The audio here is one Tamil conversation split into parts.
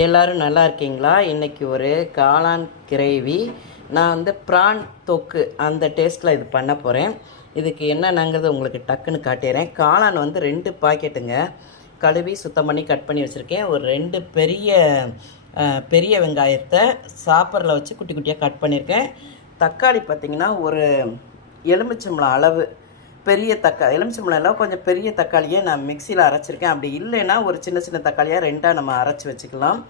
எல்லோரும் நல்லா இருக்கீங்களா? இன்றைக்கி ஒரு காளான் கிரேவி. நான் வந்து ப்ரான் தொக்கு அந்த டேஸ்ட்டில் இது பண்ண போகிறேன். இதுக்கு என்னென்னங்கிறது உங்களுக்கு டக்குன்னு காட்டிடுறேன். காளான் வந்து 2 பாக்கெட்டுங்க. கழுவி சுத்தம் பண்ணி கட் பண்ணி வச்சுருக்கேன். ஒரு 2 பெரிய வெங்காயத்தை சாப்பரில் வச்சு குட்டி குட்டியாக கட் பண்ணியிருக்கேன். தக்காளி பார்த்திங்கன்னா ஒரு எலுமிச்சம்பழம் அளவு பெரிய தக்காளி, எலுமிச்சம்பழம் எல்லாம் கொஞ்சம் பெரிய தக்காளியை நான் மிக்சியில் அரைச்சிருக்கேன். அப்படி இல்லைன்னா ஒரு சின்ன சின்ன தக்காளியாக 2ஆக நம்ம அரைச்சி வச்சுக்கலாம்.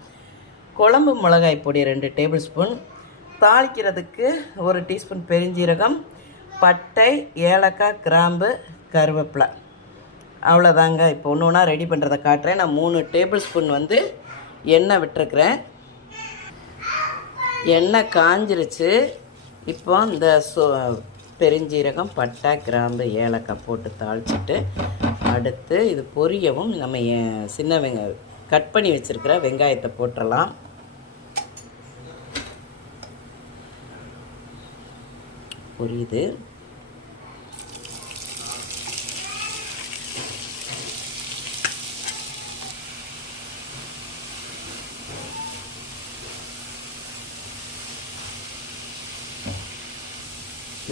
குழம்பு மிளகாய் பொடி 2 டேபிள் ஸ்பூன், தாளிக்கிறதுக்கு 1 டீஸ்பூன் பெருஞ்சீரகம், பட்டை, ஏலக்காய், கிராம்பு, கருவேப்பிலை, அவ்வளோதாங்க. இப்போ ஒன்று ஒன்றா ரெடி பண்ணுறதை காட்டுறேன். நான் 3 டேபிள் ஸ்பூன் வந்து எண்ணெய் விட்டுருக்குறேன். எண்ணெய் காஞ்சிருச்சு. இப்போ இந்த பெருஞ்சீரகம், பட்டை, கிராம்பு, ஏலக்காய் போட்டு தாளிச்சிட்டு அடுத்து இது பொரியவும் நம்ம சின்ன வெங்காயம் கட் பண்ணி வச்சுருக்கிற வெங்காயத்தை போட்டுடலாம். பொரியுது.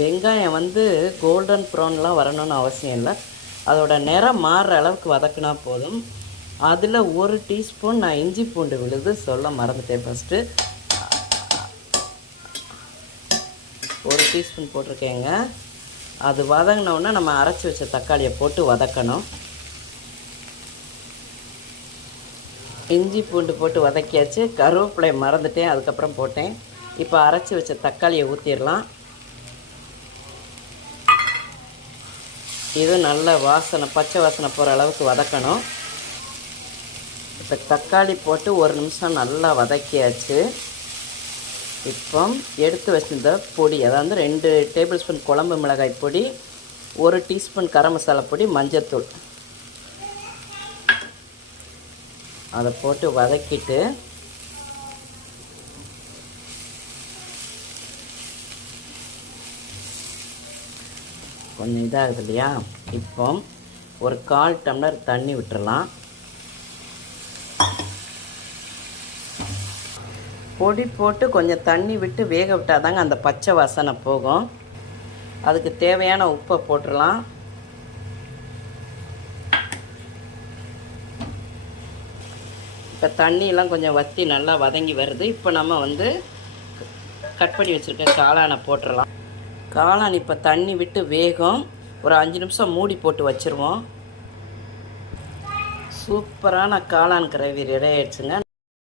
வெங்காயம் வந்து கோல்டன் ப்ரௌன்லாம் வரணும்னு அவசியம் இல்லை. அதோட நிறம் மாறுற அளவுக்கு வதக்கினா போதும். அதில் 1 டீஸ்பூன் நான் இஞ்சி பூண்டு விழுது சொல்ல மறந்துட்டேன். ஃபஸ்ட்டு 1 டீஸ்பூன் போட்டிருக்கேங்க. அது வதங்கினோடனே நம்ம அரைச்சி வச்ச தக்காளியை போட்டு வதக்கணும். இஞ்சி பூண்டு போட்டு வதக்கியாச்சு. கருவேப்பிலை மறந்துட்டேன், அதுக்கப்புறம் போட்டேன். இப்போ அரைச்சி வச்ச தக்காளியை ஊற்றிடலாம். இது நல்ல வாசனை, பச்சை வாசனை போகிற அளவுக்கு வதக்கணும். இப்போ தக்காளி போட்டு 1 நிமிஷம் நல்லா வதக்கியாச்சு. இப்போ எடுத்து வச்சிருந்த பொடி, அதாவது 2 டேபிள் ஸ்பூன் குழம்பு மிளகாய் பொடி, 1 டீஸ்பூன் கரம் மசாலா பொடி, மஞ்சத்தூள், அதை போட்டு வதக்கிட்டு கொஞ்சம் இதாகுது இல்லையா? இப்போ ஒரு 1/4 டம்ளர் தண்ணி விட்டுறலாம். பொடி போட்டு கொஞ்சம் தண்ணி விட்டு வேக விட்டால் தாங்க அந்த பச்சை வாசனை போகும். அதுக்கு தேவையான உப்பை போட்டுடலாம். இப்போ தண்ணியெலாம் கொஞ்சம் வற்றி நல்லா வதங்கி வருது. இப்போ நம்ம வந்து கட் பண்ணி வச்சுருக்க காளானை போட்டுடலாம். காளான் இப்போ தண்ணி விட்டு வேகும். ஒரு 5 நிமிஷம் மூடி போட்டு வச்சுருவோம். சூப்பரான காளான் கிரேவி ரெடி ஆகிடுச்சுங்க.